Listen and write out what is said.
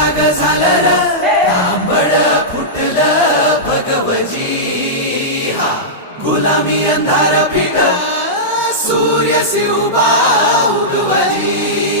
जाग झालं र तांबड फुटलं भगवजी हा गुलामी अंधार फिट सूर्य उभा उगवजी